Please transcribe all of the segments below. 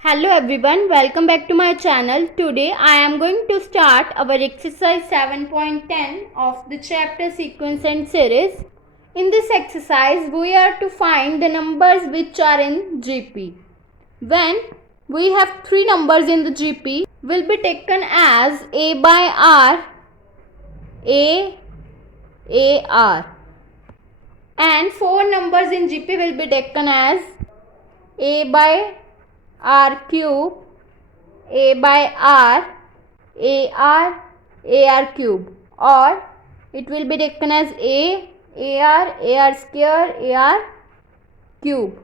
Hello everyone, welcome back to my channel. Today I am going to start our exercise 7.10 of the chapter sequence and series. In this exercise, we are to find the numbers which are in GP. When we have three numbers in the GP, will be taken as A by R, R, and four numbers in GP will be taken as A by R cube, A by R, AR cube, or it will be taken as AR square, AR cube.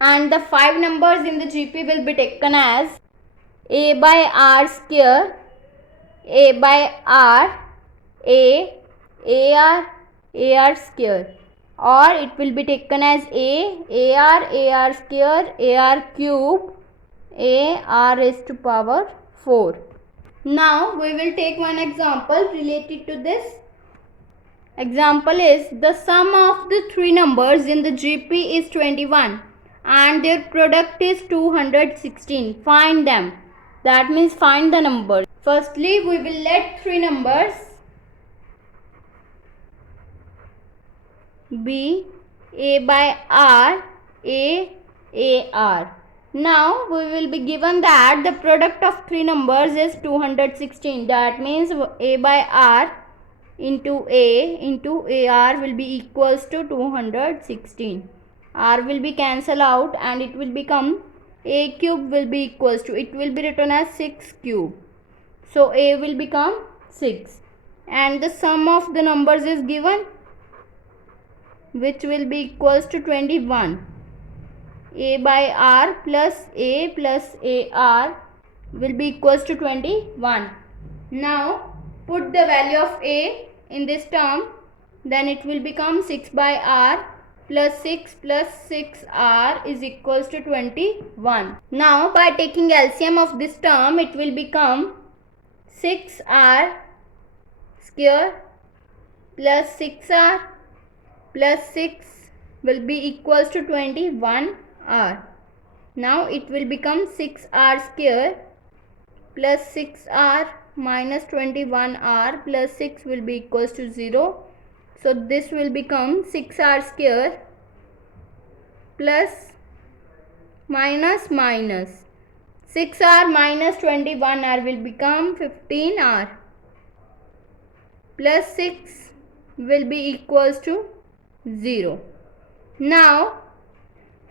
And the five numbers in the GP will be taken as A by R square, A by R, AR square, or it will be taken as AR square, AR cube, AR raised to power 4. Now we will take one example related to this. Example is the sum of the three numbers in the GP is 21 and their product is 216. Find them. That means find the numbers. Firstly, we will let three numbers be A by R, AR. Now we will be given that the product of three numbers is 216. That means A by R into A into AR will be equals to 216. R will be cancelled out and it will become A cube will be equals to, it will be written as 6 cube. So A will become 6 and the sum of the numbers is given, which will be equals to 21. A by R plus A plus AR will be equals to 21. Now put the value of A in this term, then it will become 6 by R plus 6R is equals to 21. Now by taking LCM of this term, it will become 6R square plus 6R plus 6 will be equals to 21R. Now it will become 6R square plus 6R minus 21R plus 6 will be equals to 0. So this will become 6R square plus minus 6R minus 21R will become 15R plus 6 will be equals to 0. Now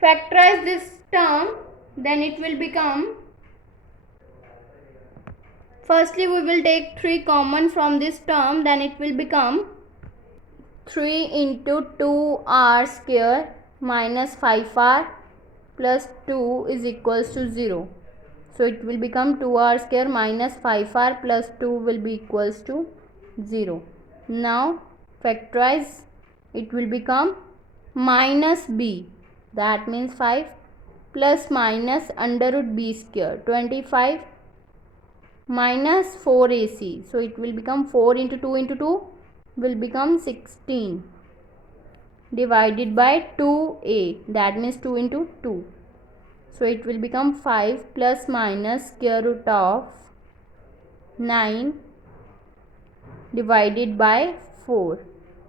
factorize this term, then it will become, firstly we will take 3 common from this term, then it will become 3 into 2R square minus 5R plus 2 is equals to 0. So it will become 2R square minus 5R plus 2 will be equals to 0. Now factorize, it will become minus b, that means 5 plus minus under root b square 25 minus 4ac, so it will become 4 into 2 will become 16 divided by 2a, that means 2 into 2, so it will become 5 plus minus square root of 9 divided by 4.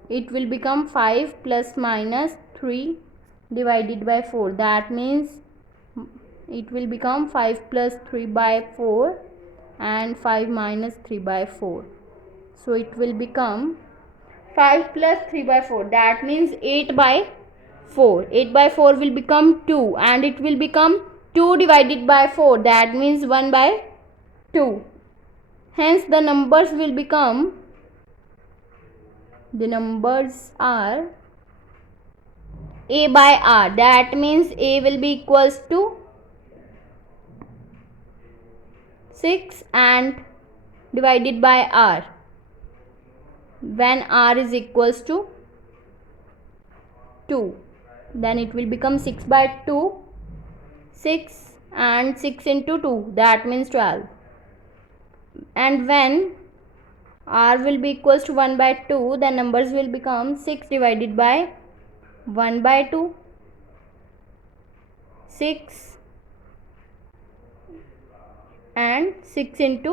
It will become 5 plus minus 3 divided by 4, that means it will become 5 plus 3 by 4 and 5 minus 3 by 4. So it will become 5 plus 3 by 4, that means 8 by 4. 8 by 4 will become 2 and it will become 2 divided by 4, that means 1 by 2. Hence the numbers will become, the numbers are A by R, that means A will be equals to 6 and divided by R, when R is equals to 2, then it will become 6 by 2, 6 and 6 into 2, that means 12, and when R will be equals to 1 by 2, the numbers will become 6 divided by 1 by 2, 6 and 6 into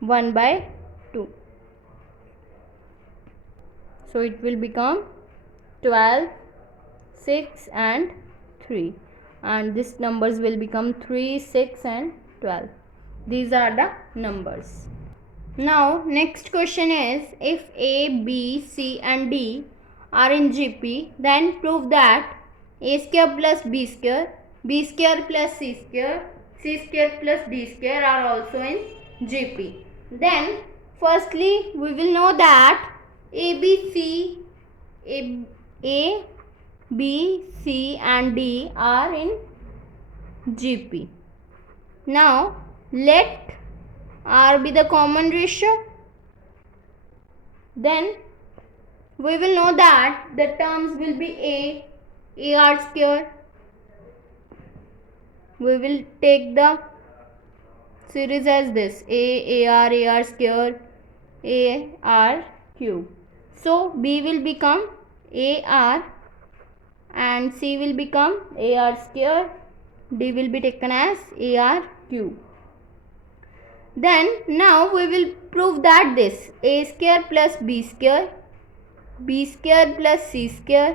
1 by 2. So it will become 12, 6 and 3, and this numbers will become 3, 6 and 12. These are the numbers. Now next question is, if A, B, C and D are in GP, then prove that A square plus B square, B square plus C square, C square plus D square are also in GP. Then firstly we will know that A, B, C and D are in GP. Now let R be the common ratio. Then we will know that the terms will be AR square. We will take the series as this: AR square, AR cube. So B will become AR and C will become AR square. D will be taken as AR cube. Then now we will prove that this A square plus B square, B square plus C square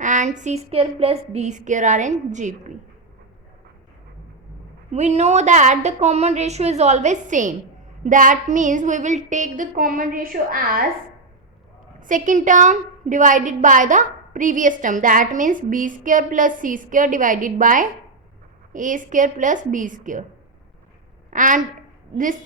and C square plus D square are in GP. We know that the common ratio is always same. That means we will take the common ratio as second term divided by the previous term. That means B square plus C square divided by A square plus B square. And this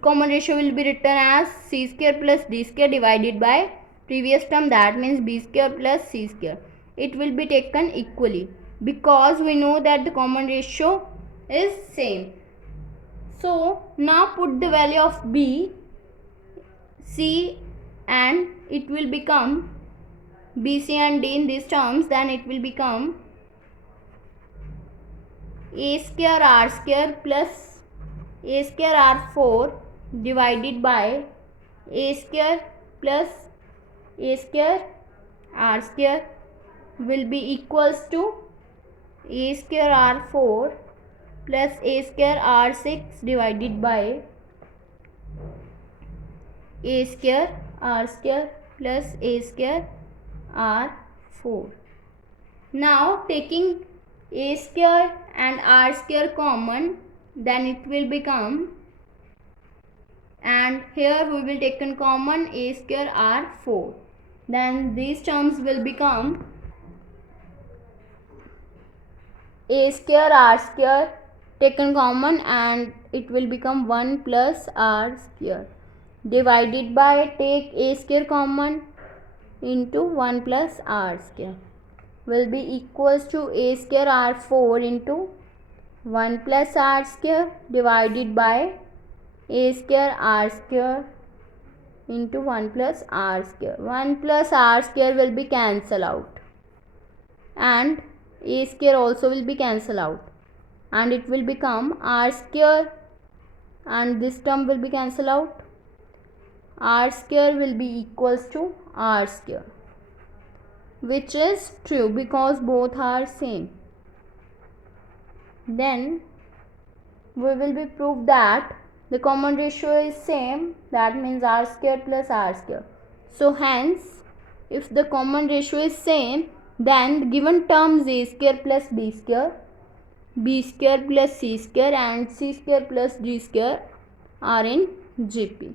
common ratio will be written as C square plus D square divided by previous term, that means B square plus C square. It will be taken equally because we know that the common ratio is same. So now put the value of B, C and it will become B, C and D in these terms. Then it will become A square R square plus A square R4 divided by A square plus A square R square will be equals to A square R4 plus A square R6 divided by A square R square plus A square R4. Now taking A square and R square common, then it will become, and here we will take in common A square R4. Then these terms will become A square R square taken common and it will become 1 plus R square divided by, take A square common, into 1 plus R square will be equals to A square R4 into 1 plus R square divided by A square R square into 1 plus R square. 1 plus R square will be cancelled out and A square also will be cancelled out, and it will become R square and this term will be cancelled out. R square will be equals to R square, which is true because both are same. Then we will be proved that the common ratio is same, that means R square plus R square. So hence if the common ratio is same, then the given terms A square plus B square, B square plus C square and C square plus D square are in GP.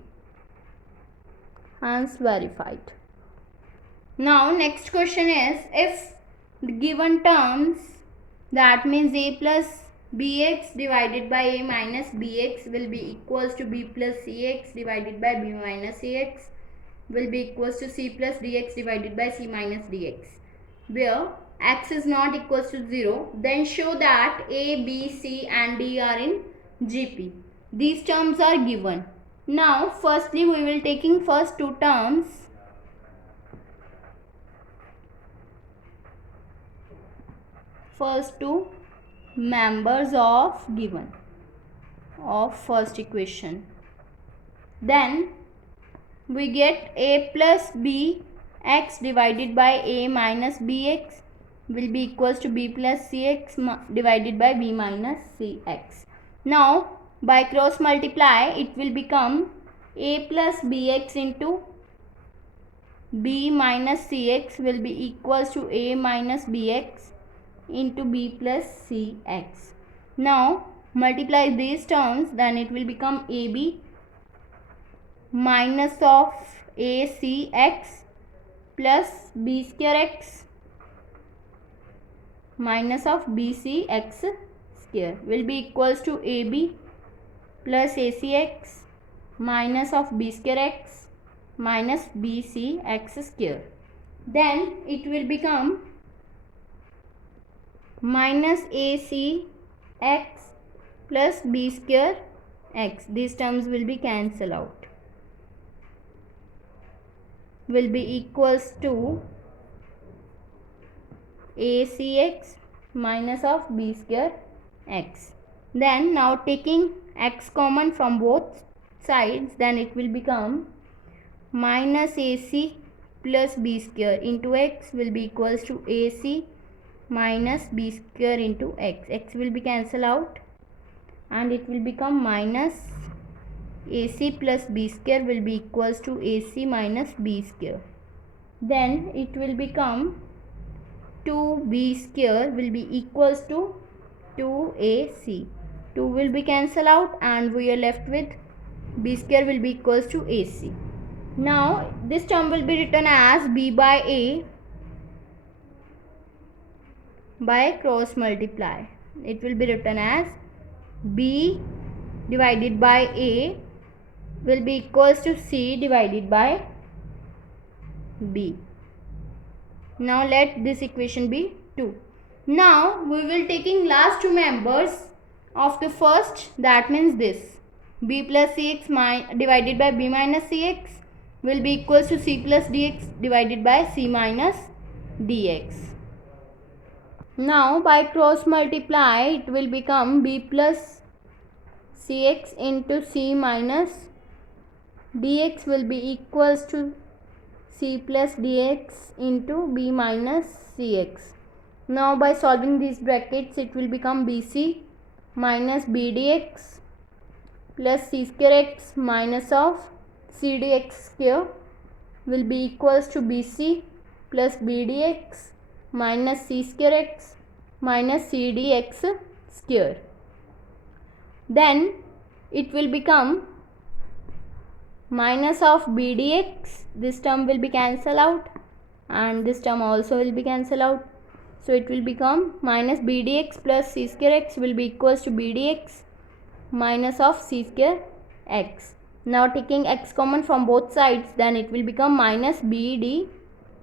Hence verified. Now next question is, if the given terms, that means A plus Bx divided by A minus Bx will be equals to B plus Cx divided by B minus Cx will be equals to C plus Dx divided by C minus Dx, where x is not equals to 0, then show that A, B, C and D are in GP. These terms are given. Now firstly we will taking first two terms. First two members of given of first equation. Then we get A plus B x divided by A minus Bx will be equals to B plus Cx divided by B minus Cx. Now by cross multiply it will become a plus bx into b minus cx will be equals to a minus bx into b plus cx. Now multiply these terms, then it will become ab minus of acx plus b square x minus of bcx square will be equals to ab plus acx minus of b square x minus bcx square. Then it will become minus acx plus b square x. These terms will be cancelled out. Will be equals to acx minus of b square x. Then now taking x common from both sides, then it will become minus ac plus b square into x will be equals to ac minus b square into x. X will be cancelled out and it will become minus ac plus b square will be equals to ac minus b square. Then it will become 2b square will be equals to 2ac. 2 will be cancelled out and we are left with b square will be equals to ac. Now this term will be written as b by a by cross multiply. It will be written as b divided by a will be equals to c divided by b. Now let this equation be 2. Now we will taking last two members of the first, that means this b plus cx divided by b minus cx will be equals to c plus dx divided by c minus dx. Now by cross multiply it will become b plus cx into c minus dx will be equals to c plus dx into b minus cx. Now by solving these brackets it will become bc minus b dx plus c square x minus of c dx square will be equals to bc plus b dx minus c square x minus c dx square. Then it will become minus of b dx, this term will be cancelled out and this term also will be cancelled out. So it will become minus b dx plus c square x will be equals to b dx minus of c square x. Now taking x common from both sides, then it will become minus bd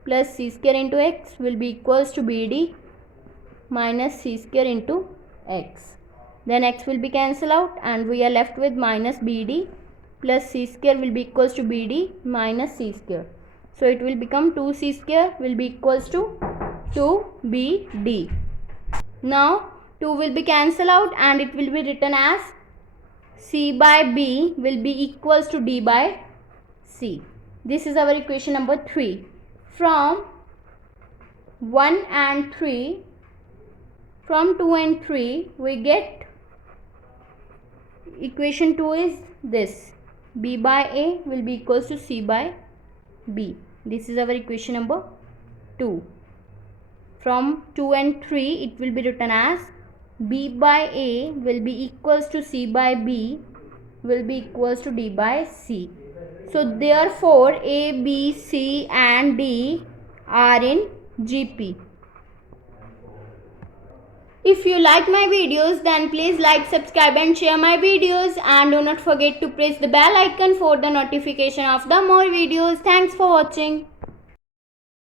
plus c square into x will be equals to bd minus c square into x. Then x will be cancelled out and we are left with minus bd plus c square will be equals to bd minus c square. So it will become 2c square will be equals to 2bd. Now 2 will be cancelled out and it will be written as c by b will be equals to d by c. This is our equation number 3. From 1 and 3, from 2 and 3 we get equation 2 is this, b by a will be equals to c by b. This is our equation number 2. From 2 and 3 it will be written as b by a will be equals to c by b will be equals to d by c. So therefore a, b, c and d are in GP. If you like my videos, then please like, subscribe and share my videos, and do not forget to press the bell icon for the notification of the more videos. Thanks for watching.